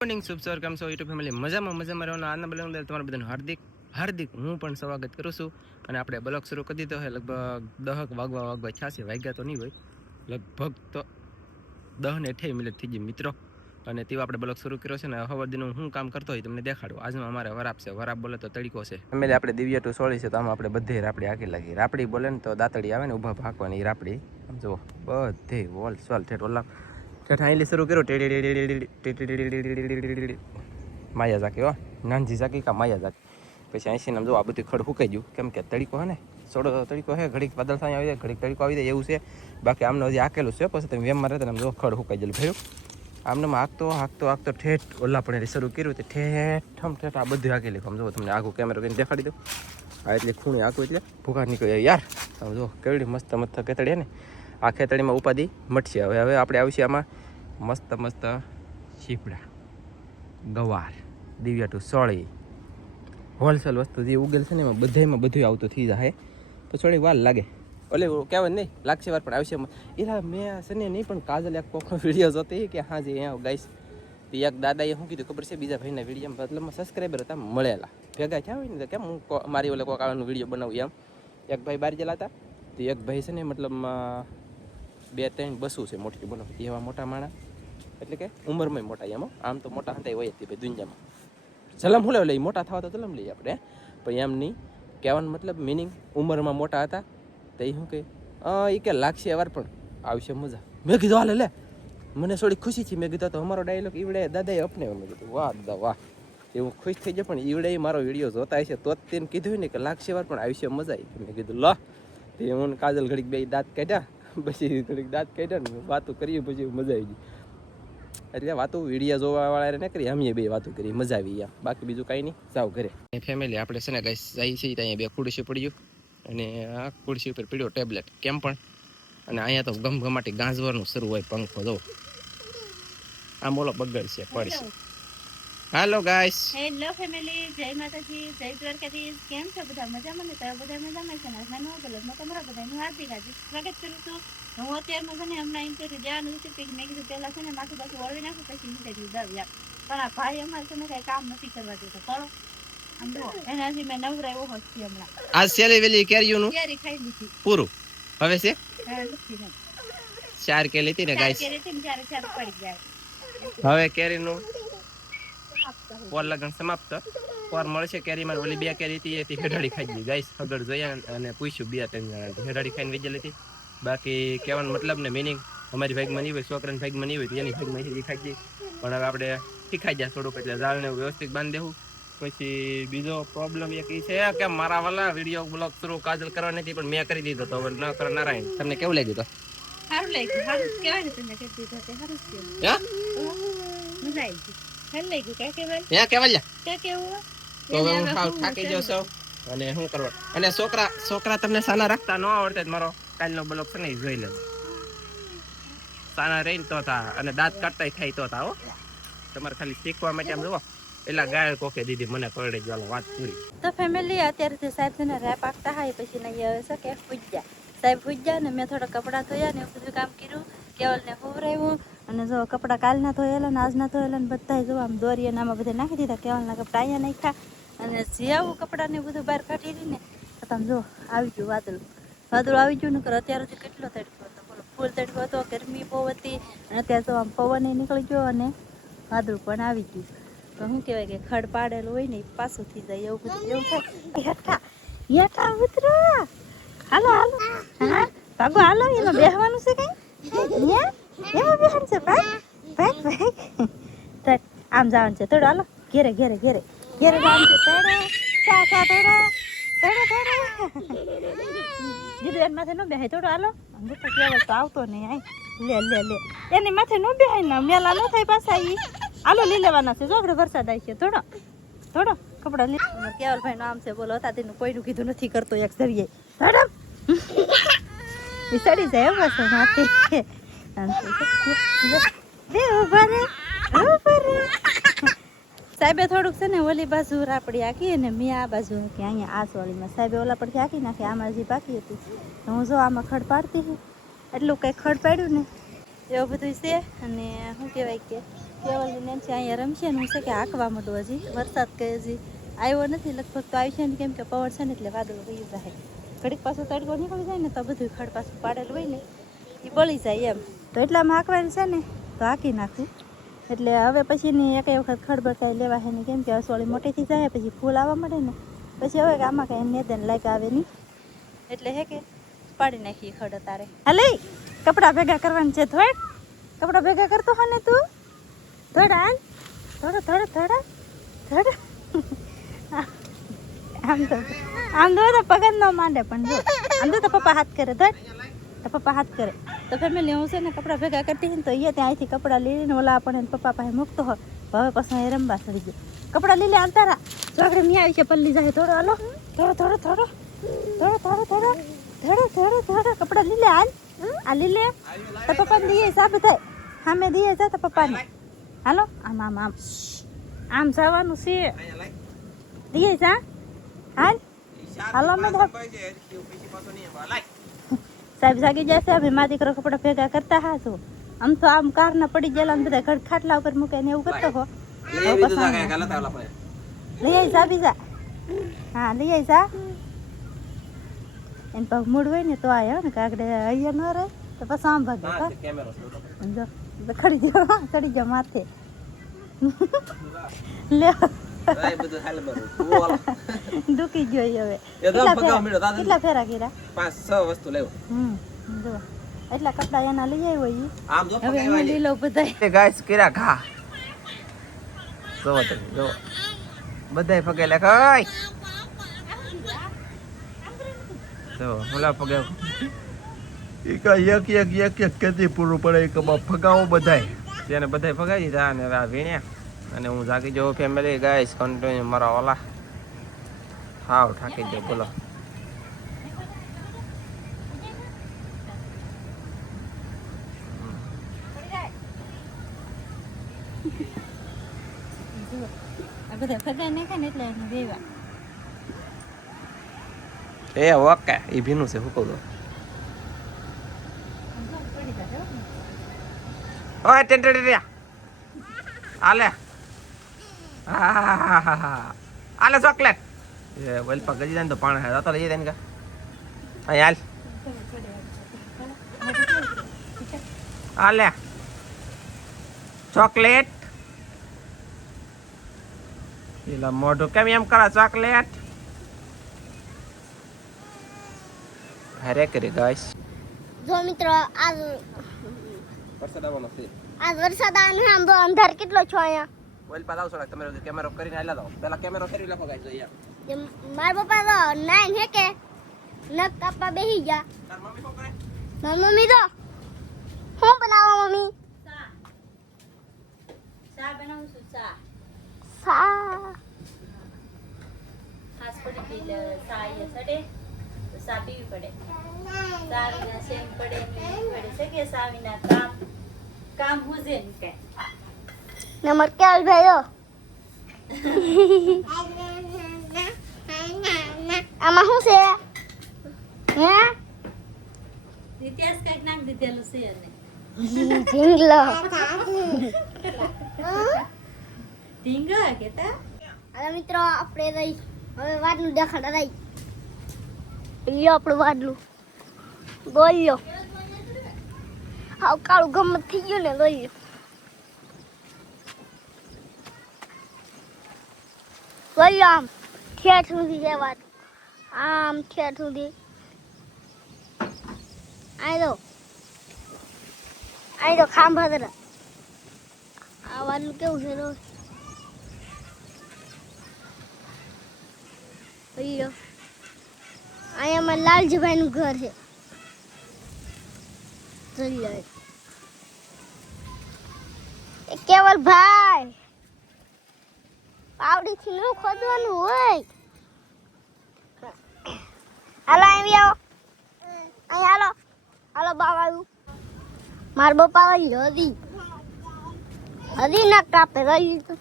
Morning શુભ સવાર કેમ છો યુટ્યુબ ફેમિલી મજામાં રહેવાનો આનંદ બલંગ તમારું બધાનું હાર્દિક હું પણ સ્વાગત કરું છું અને આપણે બ્લોગ શરૂ કરી દીધો છે લગભગ 10 વાગવા છાસી વાગ્યા તો નહીં હોય લગભગ તો 10 ને 28 મિનિટ થઈ ગઈ મિત્રો અને તેવા આપણે બ્લોગ શરૂ કર્યો છે ને હવાર દિનનું હું કામ કરતો હોય તમને દેખાડું આજમાં અમારે વરાપ છે વરાપ બોલે તો તડીકો છે ફેમિલી આપણે દિવ્યા ટુ સોળી છે તો આમાં આપણે બધે રાપડી આખી લાગી રાપડી બોલે ને તો દાતડી આવે ને ઊભા ભાગવાની રાપડી આમ જુઓ બધે વોલ સોલ ઠેઠ ઓલા ઠાઈલી શરૂ કર્યો માયા ઝાકી હો નાનજી ઝાકી કા માયા ઝાકી પછી 80 નામ જો આ બધું ખડ ફૂકાઈ ગયું કેમ કે તડીકો હે ને સોડો તડીકો હે ઘડીક વાદળ સાંઈ આવી જાય ઘડીક તડીકો આવી જાય એવું છે બાકી આમને હજી આકેલું છે પછી તમે વેમમાં રહેતા ને જો ખડ ફૂકાઈ ગયેલું ભર્યું આમને હાકતો ઠેઠ ઓલા પણ શરૂ કર્યું તે ઠેઠ આ બધું હાકી લીધું જો તમને આગું કેમેરો કરીને દેખાડી દઉં આ એટલે ખૂણે આખું એટલે ભૂખા નીકળી યાર તમે જો કેવડી મસ્ત ખેતડી ને આ ખેતડીમાં ઉપાધિ મટશે હવે આપણે આવશે આમાં મસ્ત શીપડા ગવાર દિવ્યા ટુ સોળી હોલસેલ વસ્તુ જે ઉગેલ છે ને એમાં બધું આવતું થઈ જાય તો થોડી વાર લાગે ઓલે કહેવાય નહીં લાગશે વાર પણ આવશે એલા મેં છે ને નહીં પણ કાજલ એક કોકનો વિડીયો જોતી કે હા જે અહીંયા ગાઈસ એક દાદાએ શું કીધું ખબર છે બીજા ભાઈના વિડીયો મતલબમાં સબસ્ક્રાઈબર હતા મળેલા ભેગા થયા હોય ને તો કેમ હું મારી ઓલે કોક આવાનો વિડીયો બનાવું એમ એક ભાઈ બહાર ગયેલા હતા તો એક ભાઈ છે ને મતલબમાં 2-3 બસો છે મોટી બનાવતી એવા મોટા માણા એટલે કે ઉંમરમાં મોટા એમાં આમ તો મોટા હતા હોય જ ભાઈ દુનિયામાં જલમ હું લઈ મોટા થવા તો જલમ લઈએ આપણે પણ એમ નહીં કહેવાનો મતલબ મિનિંગ ઉંમરમાં મોટા હતા તો એ શું કહે એ કે લાગશે વાર પણ આવશે મજા મેં કીધું હાલે લે મને થોડી ખુશી છે મેં કીધું તો અમારો ડાયલોગ ઈવડે દાદાએ અપને મેં કીધું વાહ દાદા વાહ એવું ખુશ થઈ જાય પણ ઈવડે મારો વિડીયો જોતા હશે તો જ તેને કીધું ને કે લાગશે વાર પણ આવશે મજા આવી મેં કીધું લો તે હું કાજલ ઘડીક બે દાંત કાઢ્યા પછી ઘડીક દાંત કાઢ્યા ને વાતો કરીએ પછી મજા આવી ગઈ એટલે વાતો વિડીયો જોવા વાળા ને કરી અમે બે વાતો કરી મજા આવી યા બાકી બીજું કાંઈ નહીં જાવ ઘરે ફેમિલી આપણે છે ને ગાઈસ જઈએ છીએ ત્યાં બે ખુરશી પડ્યું અને આ ખુરશી ઉપર પડ્યો ટેબ્લેટ કેમ પણ અને અહીંયા તો ગમગમાટી ગાંજવારનું શરૂ હોય પંખો જો આમ બોલો બગડ છે પડશે હાલો ગાઈસ હેલો ફેમિલી જય માતાજી જય દ્વારકાધીશ કેમ છો બધા મજામાં ને તો બધા મજામાં છે ને નાનો બ્લોગમાં તમારા બધાનું હાર્દિક સ્વાગત કરું છું હું અત્યારમાં છે ને હમણાં ઇન્ટરવ્યુ જવાનું છે કે મેં કીધું પહેલા છે ને માથું પાછું વળવી નાખું પછી ઇન્ટરવ્યુ દઉં પણ આ ભાઈ અમારે છે ને કઈ કામ નથી કરવા દેતો કરો આમ જો એનાથી મેં નવરાય ઓહો છે હમણાં આ સેલી વેલી કેરીઓનું કેરી ખાઈ લીધી પૂરું હવે છે નથી ને 4 કે લીધી ને ગાઈસ કેરી થી 4 પડી જાય હવે કેરીનું પોર લગન સમાપ્ત પોર મળશે કેરીમાં ઓલી 2 કેરી હતી એથી હેડાડી ખાઈ ગઈ ગાઈસ ખબર જોયા અને પૂછ્યું 2-3 જણા હેડાડી ખાઈને વેચેલી હતી બાકી કહેવાનો મતલબ ને મિનિંગ અમારી ભાગમાં નહીં હોય છોકરાની ભાગમાં નહીં હોય તો એની ભાગમાં ખાઈ ગઈ પણ હવે આપણે શીખાઈ જાય થોડુંક એટલે ઝાડને વ્યવસ્થિત બાંધી દેવું પછી બીજો પ્રોબ્લેમ એક એ છે કે મારા વાલા વિડીયો બ્લોગ શરૂ કાજલ કરવા નથી પણ મેં કરી દીધો તો ન કર નારાયણ તમને કેવું લાગ્યું તો સારું લાગ્યું સારું કહેવાય ને તમને કરી દીધો તે સારું કહેવાય મજા આવી ગઈ સારું લાગ્યું ક્યાં કેવાય ક્યાં કેવાય ક્યાં કેવું તો હવે હું સાવ થાકી જાઉં છું અને શું કરવા અને છોકરા તમને સાના રાખતા ન આવડતા મારો કાલનો બ્લોગ છે ને જોઈ લે સાના રહીને તો થા અને દાંત કાઢતા થાય તો થા હો તમારે ખાલી શીખવા માટે આમ જુઓ એટલા ગાય કોકે દીધી મને કરડે જ વાત પૂરી તો ફેમિલી અત્યારે સાહેબ છે ને રેપ પાકતા હોય પછી નહીં આવે છે કે પૂજ્યા સાહેબ પૂજ્યા ને મેં થોડા કપડાં ધોયા ને એવું બધું કામ કર્યું કેવલને હોવરાવ્યું અને જો કપડાં કાલના ધોયેલા ને આજના ધોયેલા ને બધા જો આમ દોરી અને આમાં બધા નાખી દીધા કેવલના કપડાં અહીંયા નાખ્યા અને જે આવું કપડાં ને બધું બહાર કાઢી રહી ને તો તમે જો આવી ગયું વાદળું આવી ગયું ને કર અત્યારે તો કેટલો તડકો હતો બોલો ફૂલ તડકો હતો ગરમી બહુ હતી અને અત્યારે તો આમ પવન નીકળી ગયો અને વાદળું પણ આવી ગયું તો શું કહેવાય કે ખડ પાડેલું હોય ને પાછું થઈ જાય એવું બધું એવું થાય હેઠા ઉતરો હાલો હા બાબુ હાલો એમાં બેસવાનું છે કઈ એમાં બેસવાનું છે ભાઈ આમ જવાનું છે થોડું હાલો ઘેરે જવાનું છે દીદી માથે ન બેહાય થોડું હાલો કેવલ તો આવતો નહીં લે એની માથે ન બેહાય ને મેલા ન થાય પાછા ઈ હાલો લઈ લેવાના છે જો વરસાદ આવી છે થોડો કપડા લઈ કેવલભાઈ નું આમ છે બોલો હતા તેનું કોઈનું કીધું નથી કરતો એક જરીએ ધડમ એ સડી જાય બસ માથે સાહેબે થોડુંક છે ને ઓલી બાજુ રાપડી આખી અને મેં આ બાજુ કે અહીંયા આ સોળીમાં સાહેબે ઓલા પરથી આખી નાખી આમાં હજી બાકી હતી હું જો આમાં ખડ પાડતી હતી એટલું કંઈ ખડ પાડ્યું ને એવું બધું છે અને શું કહેવાય કે કેવલ નેન્સી અહીંયા રમશે ને હું છે કે હાંકવા માંડું હજી વરસાદ કે હજી આવ્યો નથી લગભગ તો આવશે ને કેમ કે પવન છે ને એટલે વાદળ વહી જાય ઘડીક પાછો તડકો નીકળી જાય ને તો બધું ખડ પાછું પાડેલું હોય ને એ બળી જાય એમ તો એટલામાં હાંકવાની છે ને તો હાંકી નાખું એટલે હવે પછીની એક વખત ખડ બળકાઈ લેવા છે ને કેમ કે અસવાળી મોટી થઈ જાય પછી ફૂલ આવવા મળે ને પછી હવે આમાં કાંઈ મેદાન લાગ આવે નહીં એટલે હે કે પાડી નાખીએ ખડ તારે હાલે કપડાં ભેગા કરવાનું છે થોડ કપડાં ભેગા કરતો હો ને તું થોડા આન થોડા થોડા થોડા થોડા આમ તો પગન ન માંડે પણ જો આમ તો પપ્પા હાથ કરે ધડ તો પપ્પા હાથ કરે તો ફેમિલી હું છે ને કપડાં ભેગા કરતી ને તો અહીંયા ત્યાં અહીંથી કપડાં લઈને ઓલા આપણને પપ્પા પાસે મૂકતો હોય હવે પછી એ રમવા ચડી ગયો કપડાં લીલે આંતારા ચોકડે મી આવી છે પલ્લી જાય થોડો હાલો થોડો થોડો થોડો થોડો થોડો થોડો થોડો થોડો થોડો કપડાં લીલે હાલ આ લીલે તો પપ્પાને દઈએ સાબિત થાય સામે દઈએ જા તો પપ્પાને હાલો આમ આમ આમ આમ જવાનું છે દઈએ જા હાલ હાલો અમે સાહેબ જાગી જશે હવે મા દીકરો કપડા ભેગા કરતા હા છો આમ તો આમ કાર ના પડી ગયેલા બધા ઘર ખાટલા ઉપર મૂકે ને એવું કરતો હો લઈ આવી જા બીજા હા લઈ આવી જા એને પગ મૂડ હોય ને તો આવ્યો ને કાગડે અહીંયા ન રહે તો પછી આમ ભાગે જો ખડી જાઓ ચડી જાઓ માથે લે દુખી ગયો હવે કેટલા ફેરા કર્યા 5-6 વસ્તુ લેવો જો એટલા કપડા એના લઈ આવ્યો ઈ હવે હું લીલો બધાય ગાઈસ કર્યા ઘા જો તમે જો બધાય ફગેલા ખાય તો ઓલા ફગે એક કેતી પૂરું પડે એક ફગાવો બધાય તેને બધાય ફગાવી દીધા અને આ વીણ્યા અને હું જાગી જાઉં ફેમિલી ગાઈસ કન્ટિન્યુ મારા ઓલા હાવ થાકી ગયો બોલો આ બધા ફગાઈ નાખે ને એટલે એને દેવા એ ઓકે એ ભીનું છે હું કહું તો ઓય ટેન્ટેરિયા આલે આલે ચોકલેટ એ વલપા ગજી જાય તો પાણી હાથ લઈ જાય ને કા અહીં હાલ આલે ચોકલેટ પેલા મોઢું કેમ એમ કરે ચોકલેટ હરે કરી ગાઈસ જો મિત્રો આજ વરસાદ આવવાનો છે વરસાદ આવે આમ તો અંધાર કેટલો છો અહીંયા વલપા લાવ છોડા તમે કેમેરો કરીને આલા દો પેલા કેમેરો ફેરવી નાખો ગાઈસ અહીંયા મારા પપ્પા તો નાઈન હે કે નક કાપા બેહી ગયા તાર મમ્મી શું કરે મારી મમ્મી તો શું બનાવો મમ્મી ચા બનાવું છું ચા સા ખાસ પડી ગઈ ચા એ સડે તો ચા પીવી પડે ચા વિના સેમ પડે નહીં પડે છે કે ચા વિના કામ હુજે ને કે નંબર કેલ ભાઈઓ આમાં શું છે હે ઇતિહાસ કઈક નામ દીધેલું છે ને ઢીંગલો ઢીંગા કેતા હવે મિત્રો આપણે રહી હવે વાડલું દેખાડા રહી લ્યો આપણું વાડલું બોલ્યો હાવ કાળું ગમત થઈ ગયું ને બોલ્યો બોલ્યો આમ ઠેઠ સુધી છે વાત આમ ઠેઠ સુધી અહીં તો ખાંભા તરફ આ વાડલું કેવું છે રોજ બોલ્યો અહીંયા અમારા લાલજીભાઈ નું ઘર છે કેવલ ભાઈ પાવડી થી નું ખોદવાનું હોય હાલો આવી આવો અહીં હાલો હાલો બાવાયું મારા બાપા હદી ના કાપે રહી તો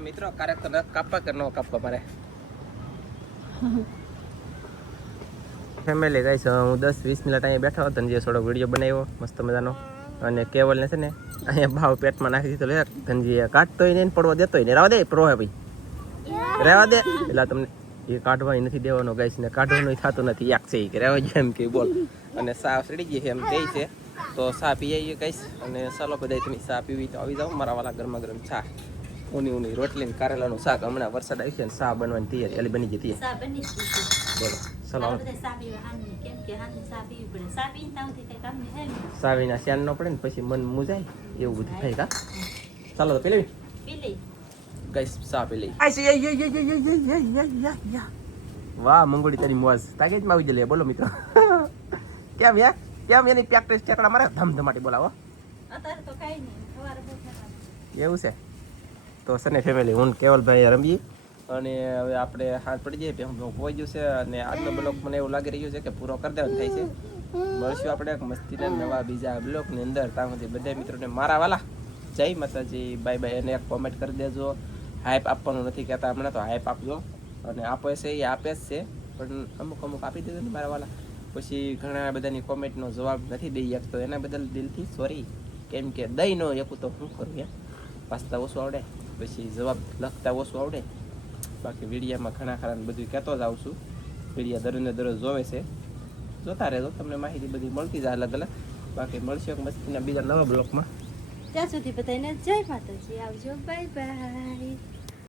મિત્રો કાર્યક તો કાપવા કે નો કાપવા મારે ફેમિલી ગાઈસ હું 10-20 મિનિટ અહીંયા બેઠો હતો જે થોડો વિડીયો બનાવ્યો મસ્ત મજાનો અને કેવલને છે ને અહીંયા ભાવ પેટમાં નાખી દીધો લે ધનજી કાઢતોય નહીં ને પડવો દેતોય નહીં રહેવા દે પ્રો હે ભાઈ રહેવા દે એટલે તમને એ કાઢવા નથી દેવાનો ગાઈસ ને કાઢવાનું થતું નથી યાક છે કે રહેવા જેમ કે બોલ અને સા સડી ગઈ છે એમ કહે છે તો સા પી આવીએ ગાઈસ અને ચાલો બધા તમે સા પીવી તો આવી જાઓ મારા વાલા ગરમા ગરમ ચા ઊની રોટલી ને કારેલાનું શાક હમણાં વરસાદ આવી છે ને સા બનવાની તૈયારી એટલે બની જતી સા બની ગઈ છે. બોલો ચલો બધા સા પીવા હાની, કેમ કે હાની સા પીવી પડે. સા પીને તાવથી કઈ કામ નહીં થાય ને. સા વિના શ્યાન ન પડે ને પછી મન મૂજાય એવું બધું થાય કા ચાલો તો પેલી પી લઈ. ગાઈસ ચા પી લઈ વાહ મંગોડી તારી મોજ તાકે જ માં આવી જલે બોલો મિત્રો કેમ યાર કેમ એની પ્રેક્ટિસ ઠેકડા મારે ધમધમાટી બોલાવો અત્યારે તો કાંઈ નહીં, સવારે બહુ થવાનું. એવું છે તો સને ફેમિલી હું કેવલભાઈ રમીએ અને હવે આપણે હાથ પડી જઈએ હું પહોંચી ગયું છે અને આજનો બ્લોગ મને એવું લાગી રહ્યું છે કે પૂરો કરી દેવાનો થાય છે મળશું આપણે એક મસ્તીના નવા બીજા બ્લોગની અંદર ત્યાં સુધી બધા મિત્રોને મારા વાલા જય માતાજી બાય બાય અને એક કોમેન્ટ કરી દેજો હાઈપ આપવાનું નથી કહેતા હમણાં તો હાઈપ આપજો અને આપે છે એ આપે જ છે પણ અમુક આપી દેજો ને મારા વાલા પછી ઘણા બધાની કોમેન્ટનો જવાબ નથી દઈ શકતો એના બદલ દિલથી સોરી કેમ કે દઈ ન શકું તો શું કરું એમ વાંચતા ઓછું આવડે પછી જવાબ લખતા ઓછું આવડે બાકી વિડીયામાં ઘણા ખરા બધું કહેતો જ આવું છું વિડીયા દરરોજને દરરોજ જોવે છે જોતા રહેજો તમને માહિતી બધી મળતી જાય અલગ અલગ બાકી મળશે મસ્તીના બીજા નવા બ્લોગમાં ત્યાં સુધી બધાને જય માતાજી, આવજો, બાય બાય.